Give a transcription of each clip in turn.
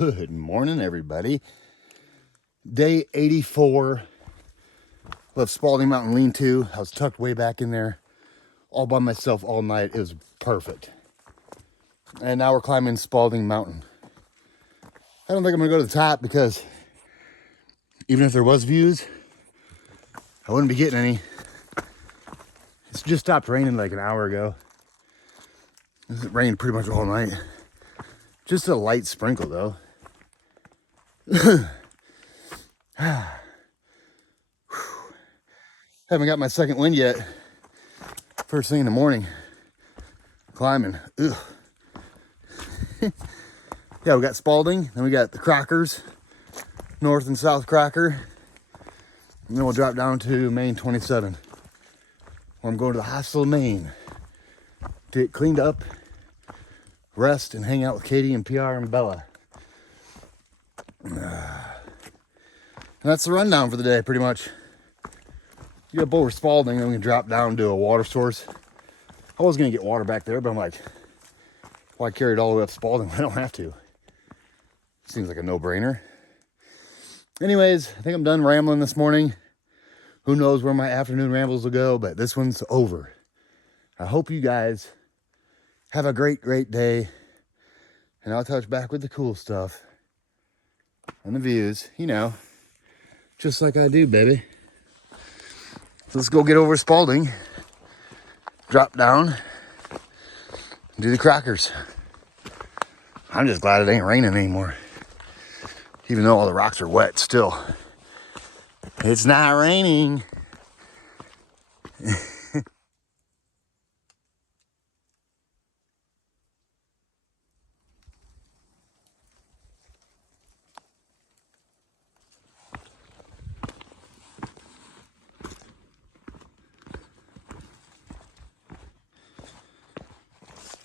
Good morning, everybody. Day 84 of Spalding Mountain Lean-To. I was tucked way back in there all by myself all night. It was perfect. And now we're climbing Spalding Mountain. I don't think I'm gonna go to the top because even if there was views, I wouldn't be getting any. It's just stopped raining like an hour ago. It rained pretty much all night. Just a light sprinkle though. Haven't got my second wind yet. First thing in the morning, climbing. Ugh. Yeah, we got Spalding, then we got the Crockers, North and South Crocker, and then we'll drop down to Main 27, where I'm going to the hospital in Maine to get cleaned up, rest, and hang out with Katie and PR and Bella. And that's the rundown for the day, pretty much. You get up over Spalding, then we can drop down to a water source. I was gonna get water back there, but I'm like, why carry it all the way up Spalding when I don't have to? Seems like a no-brainer. Anyways, I think I'm done rambling this morning. Who knows where my afternoon rambles will go, but this one's over. I hope you guys have a great, great day. And I'll touch back with the cool stuff and the views, you know, just like I do, baby. Let's go get over Spalding, drop down, and do the Crockers. I'm just glad it ain't raining anymore. Even though all the rocks are wet still. It's not raining.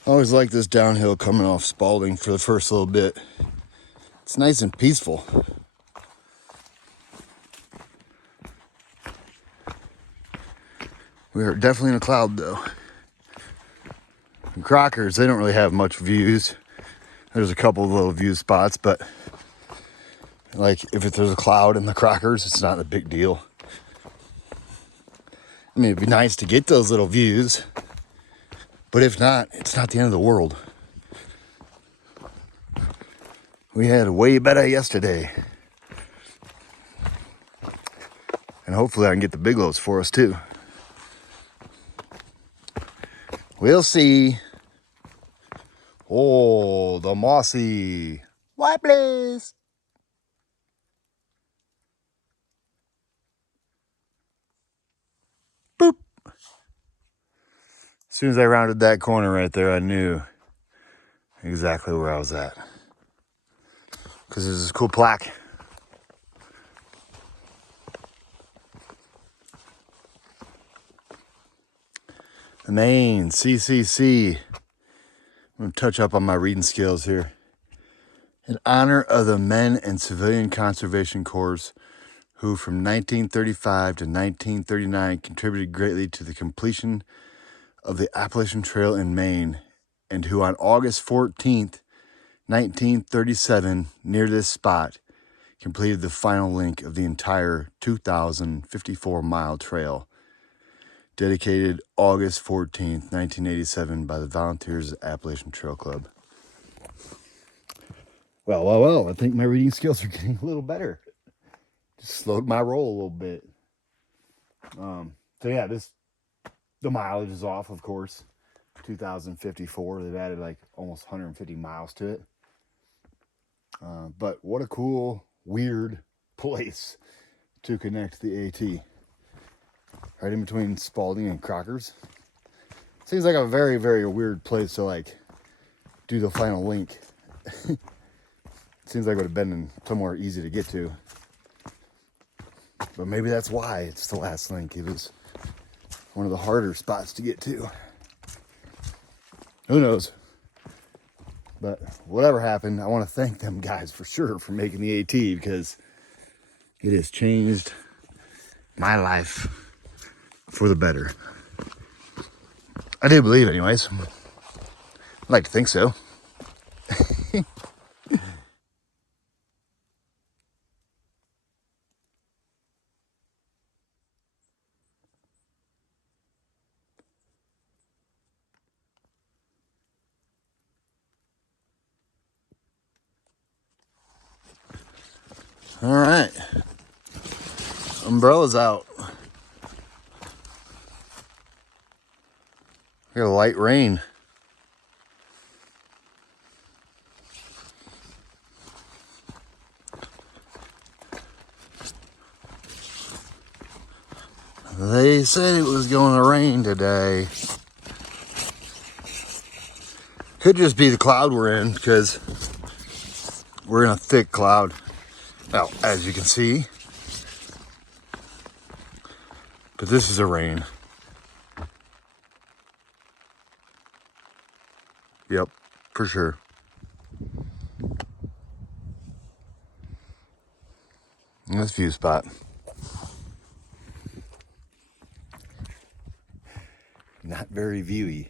I always like this downhill coming off Spalding for the first little bit. It's nice and peaceful. We are definitely in a cloud though. And Crockers, they don't really have much views. There's a couple of little view spots, but like if there's a cloud in the Crockers, it's not a big deal. I mean, it'd be nice to get those little views, but if not, it's not the end of the world. We had way better yesterday. And hopefully I can get the big loads for us too. We'll see. Oh, the mossy. White place. Boop. As soon as I rounded that corner right there, I knew exactly where I was at. Because there's this cool plaque. The Maine CCC. I'm going to touch up on my reading skills here. In honor of the men and civilian conservation corps who from 1935 to 1939 contributed greatly to the completion of the Appalachian Trail in Maine, and who on August 14th, 1937, near this spot, completed the final link of the entire 2,054-mile trail, dedicated August 14th, 1987 by the volunteers of the Appalachian Trail Club. Well, I think my reading skills are getting a little better. Just slowed my roll a little bit. So yeah, the mileage is off, of course. 2,054. They've added like almost 150 miles to it. But what a cool, weird place to connect the AT. Right in between Spalding and Crockers. Seems like a very, very weird place to like do the final link. Seems like it would have been somewhere easy to get to. But maybe that's why it's the last link. It was one of the harder spots to get to. Who knows? But whatever happened, I want to thank them guys for sure for making the AT, because it has changed my life for the better. I do believe, anyways. I'd like to think so. All right. Umbrella's out. We got a light rain. They said it was going to rain today. Could just be the cloud we're in, because we're in a thick cloud. Well, as you can see. But this is a rain. Yep, for sure. This view spot. Not very viewy.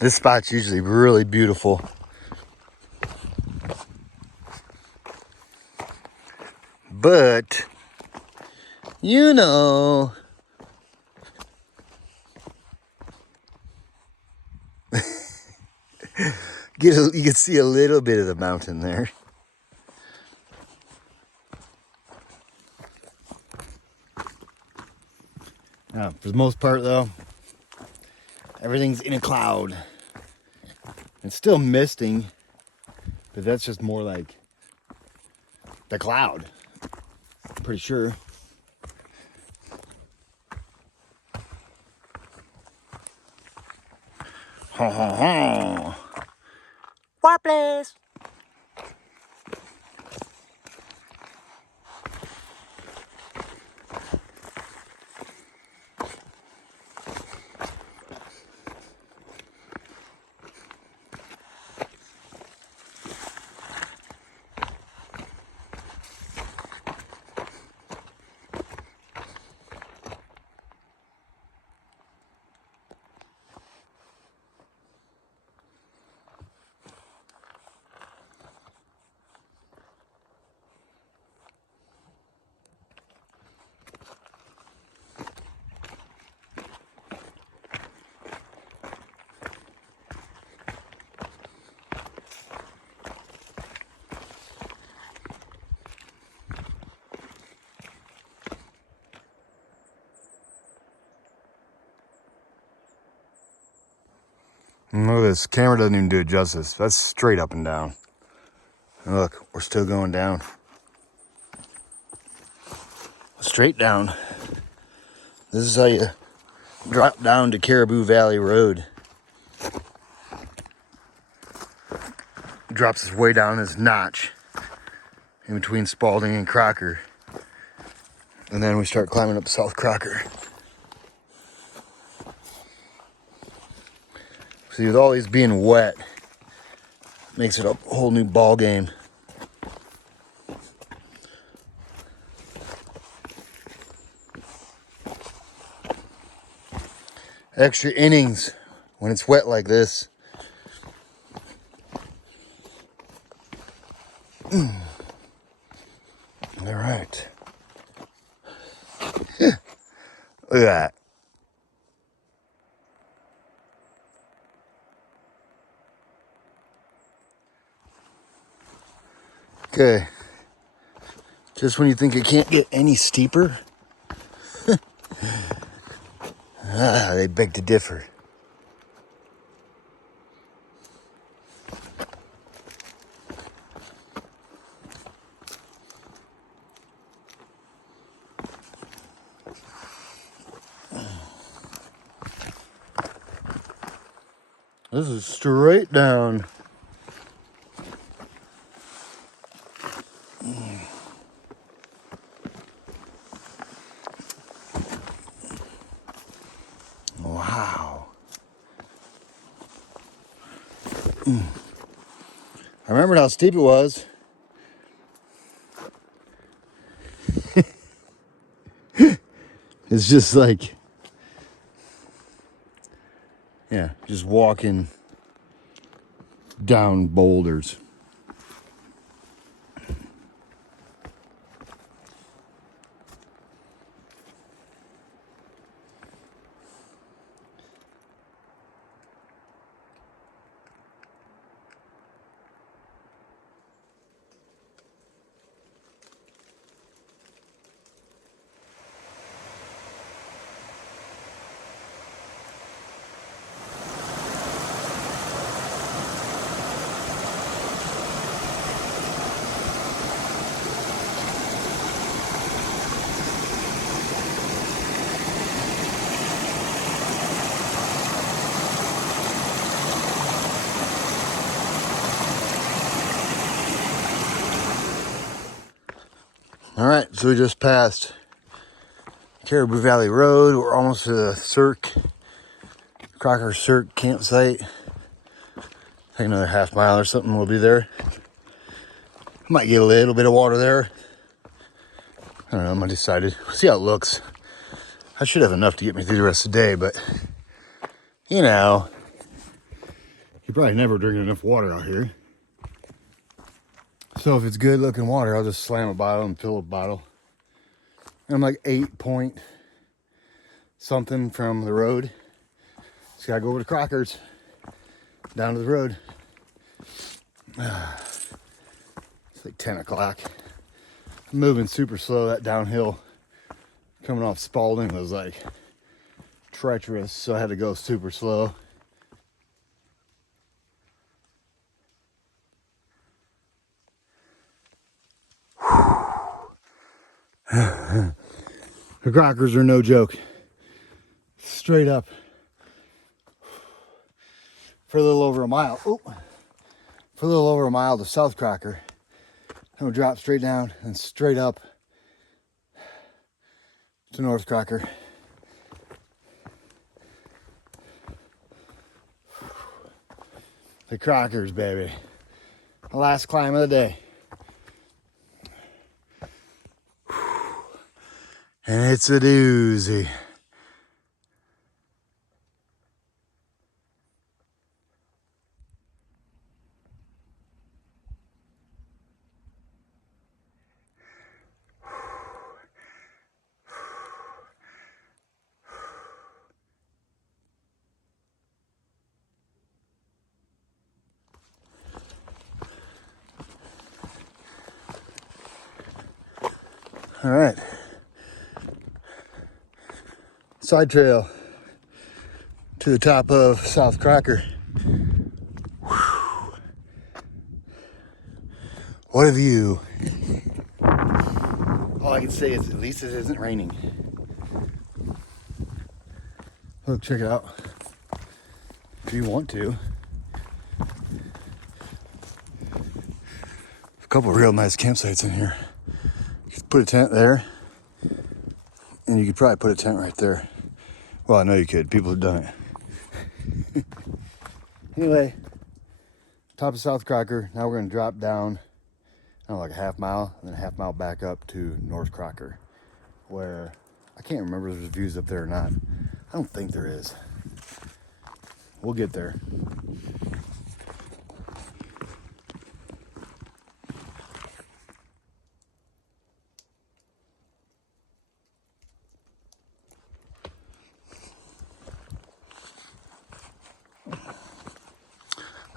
This spot's usually really beautiful. But, you know, you can see a little bit of the mountain there. Now, for the most part, though, everything's in a cloud. It's still misting, but that's just more like the cloud. Pretty sure. Ha ha ha. What place? Look at this. Camera doesn't even do it justice. That's straight up and down. And look, we're still going down. Straight down. This is how you drop down to Caribou Valley Road. Drops us way down this notch in between Spalding and Crocker. And then we start climbing up South Crocker. See, with all these being wet, makes it a whole new ball game. Extra innings when it's wet like this. All right. Look at that. Okay. Just when you think it can't get any steeper, they beg to differ. This is straight down. Wow. I remembered how steep it was. It's just like Yeah, just walking down boulders. All right, so we just passed Caribou Valley Road. We're almost to the Crockers Cirque campsite. Take another half mile or something, we'll be there. Might get a little bit of water there. I don't know, I'm undecided. We'll see how it looks. I should have enough to get me through the rest of the day, but you know, you probably never drink enough water out here. So if it's good looking water, I'll just slam a bottle and fill a bottle. And I'm like 8 point something from the road. Just gotta go over to Crockers, down to the road. It's like 10 o'clock. I'm moving super slow. That downhill coming off Spalding was like treacherous, so I had to go super slow. The Crockers are no joke. Straight up for a little over a mile. Oh, for a little over a mile to South Crocker. And we'll drop straight down and straight up to North Crocker. The Crockers, baby. The last climb of the day. And it's a doozy. All right. Side trail to the top of South Crocker. Whew. What a view. All I can say is at least it isn't raining. Look, check it out. If you want to. A couple of real nice campsites in here. You could put a tent there. And you could probably put a tent right there. Well, I know you could. People have done it. Anyway, top of South Crocker. Now we're going to drop down, I don't know, like a half mile, and then a half mile back up to North Crocker, where I can't remember if there's views up there or not. I don't think there is. We'll get there.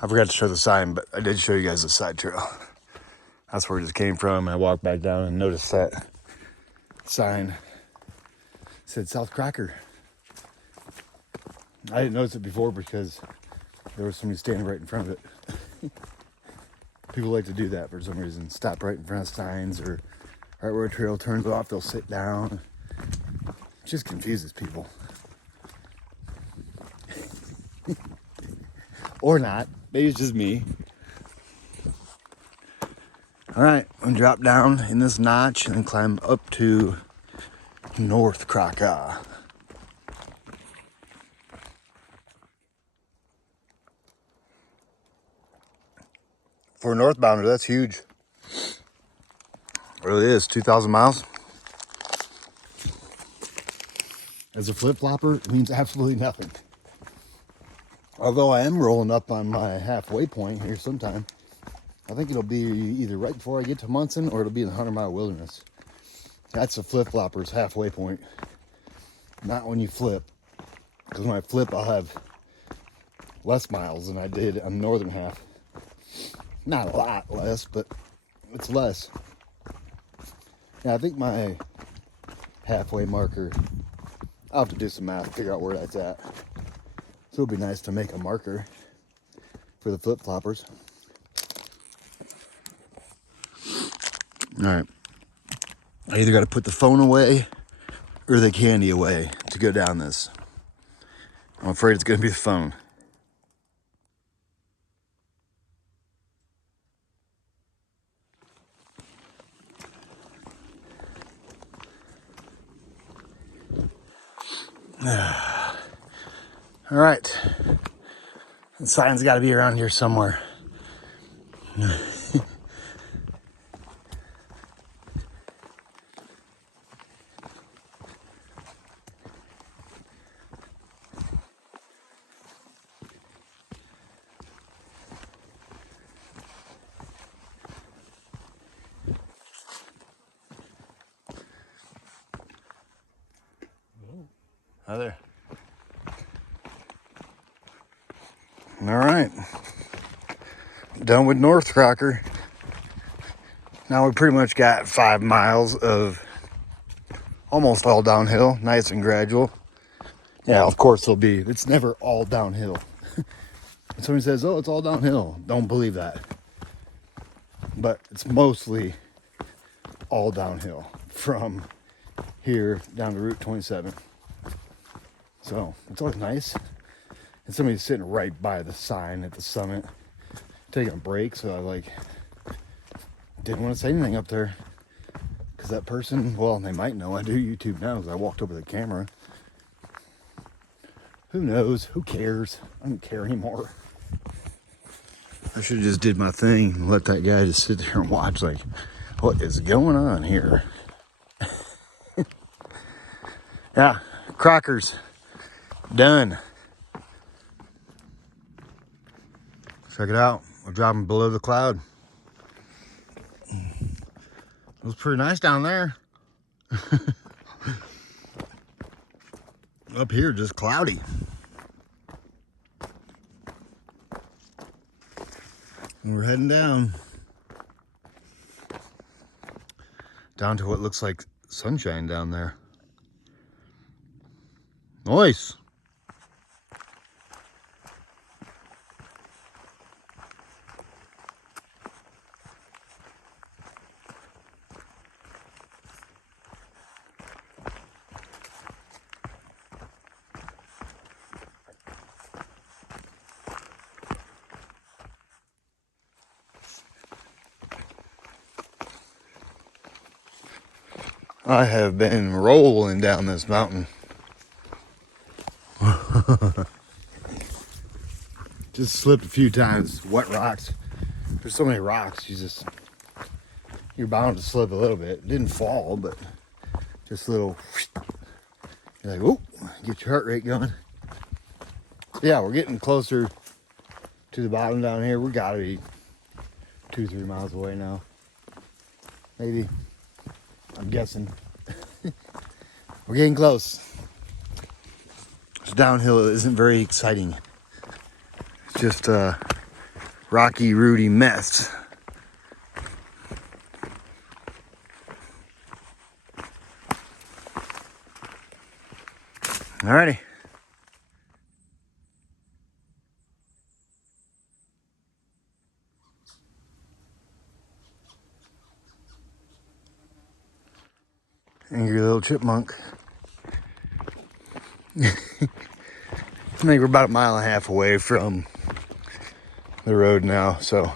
I forgot to show the sign, but I did show you guys the side trail. That's where it just came from. I walked back down and noticed that sign. It said South Crocker. I didn't notice it before because there was somebody standing right in front of it. People like to do that for some reason. Stop right in front of signs, or right where a trail turns off, they'll sit down. It just confuses people. Or not. Maybe it's just me. All right, I'm gonna drop down in this notch and then climb up to North Crocker. For a northbounder, that's huge. It really is, 2,000 miles. As a flip-flopper, it means absolutely nothing. Although I am rolling up on my halfway point here sometime. I think it'll be either right before I get to Munson or it'll be in the 100-mile wilderness. That's the flip-flopper's halfway point. Not when you flip. Because when I flip, I'll have less miles than I did on the northern half. Not a lot less, but it's less. Yeah, I think my halfway marker, I'll have to do some math to figure out where that's at. So it'll be nice to make a marker for the flip-floppers. All right. I either got to put the phone away or the candy away to go down this. I'm afraid it's going to be the phone. All right. The sign's got to be around here somewhere. Hi there. All right. Done with North Crocker. Now we pretty much got 5 miles of almost all downhill, nice and gradual. Yeah, of course it'll be. It's never all downhill. When somebody says, oh, it's all downhill, don't believe that. But it's mostly all downhill from here down to Route 27. So it's always nice. And somebody's sitting right by the sign at the summit, taking a break. So I didn't want to say anything up there. Because that person, well, they might know I do YouTube now because I walked over the camera. Who knows? Who cares? I don't care anymore. I should have just did my thing and let that guy just sit there and watch like, what is going on here? Yeah, Crockers. Done. Check it out. We're dropping below the cloud. It was pretty nice down there. Up here, just cloudy. And we're heading down. Down to what looks like sunshine down there. Nice. I have been rolling down this mountain. Just slipped a few times, wet rocks. There's so many rocks, you're bound to slip a little bit. Didn't fall, but just a little, you're like, whoop, get your heart rate going. Yeah, we're getting closer to the bottom down here. We gotta be 2-3 miles away now. Maybe, I'm guessing. We're getting close. This downhill isn't very exciting. It's just a rocky, rooty mess. Alrighty. Angry little chipmunk. I think we're about 1.5 miles away from the road now, so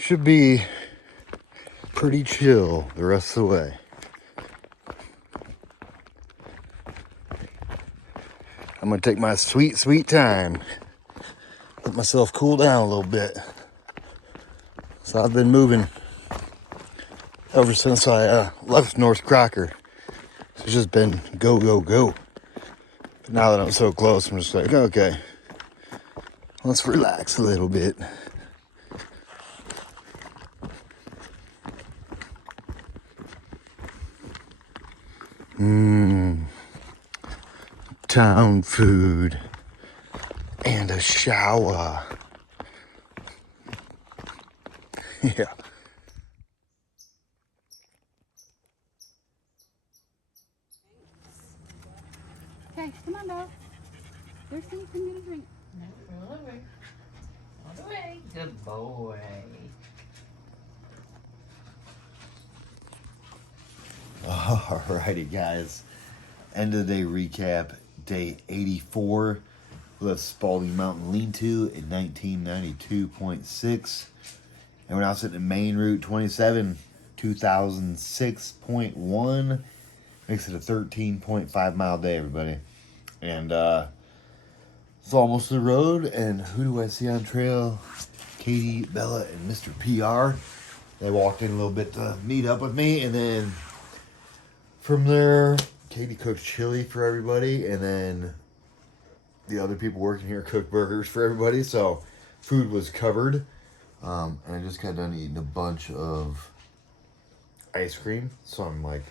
should be pretty chill the rest of the way. I'm gonna take my sweet, sweet time, let myself cool down a little bit. So I've been moving ever since I left North Crocker. It's just been go, go, go. Now that I'm so close, I'm just like, okay, let's relax a little bit. Town food and a shower. Yeah. Okay, come on, dog. There's things for you to drink. No, all the way. All the way. Good boy. Alrighty, guys. End of the day recap. Day 84. We left Spalding Mountain Lean-To in 1992.6. And we're now sitting in Main Route 27, 2006.1. Makes it a 13.5 mile day, everybody. And it's almost the road. And who do I see on trail? Katie, Bella, and Mr. PR. They walked in a little bit to meet up with me. And then from there, Katie cooked chili for everybody. And then the other people working here cooked burgers for everybody. So food was covered. And I just got done eating a bunch of ice cream. So I'm like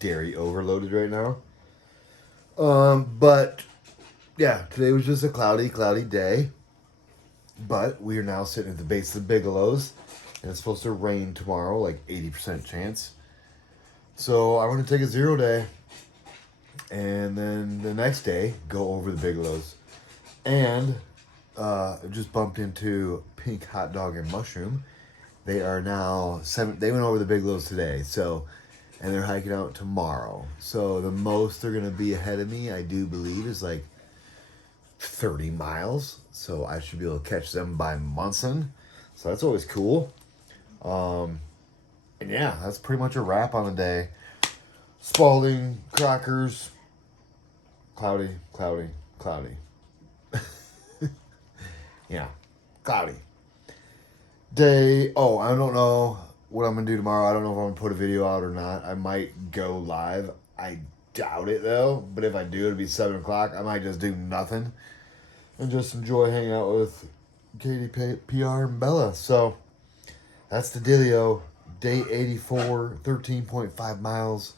dairy overloaded right now. But yeah, today was just a cloudy day. But we are now sitting at the base of the Bigelows. And it's supposed to rain tomorrow, like 80% chance. So I'm going to take a 0 day. And then the next day, go over the Bigelows. And just bumped into Pink Hot Dog and Mushroom. They are now they went over the Bigelows today. So, and they're hiking out tomorrow. So the most they're going to be ahead of me, I do believe, is like 30 miles. So I should be able to catch them by Munson. So that's always cool. And yeah, that's pretty much a wrap on the day. Spalding, Crockers, cloudy. Yeah, cloudy. Day, I don't know what I'm going to do tomorrow. I don't know if I'm going to put a video out or not. I might go live. I doubt it, though. But if I do, it'll be 7 o'clock. I might just do nothing and just enjoy hanging out with Katie, PR, and Bella. So that's the dealio. Day 84, 13.5 miles.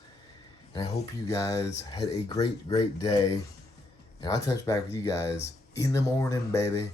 And I hope you guys had a great day. And I'll touch back with you guys in the morning, baby.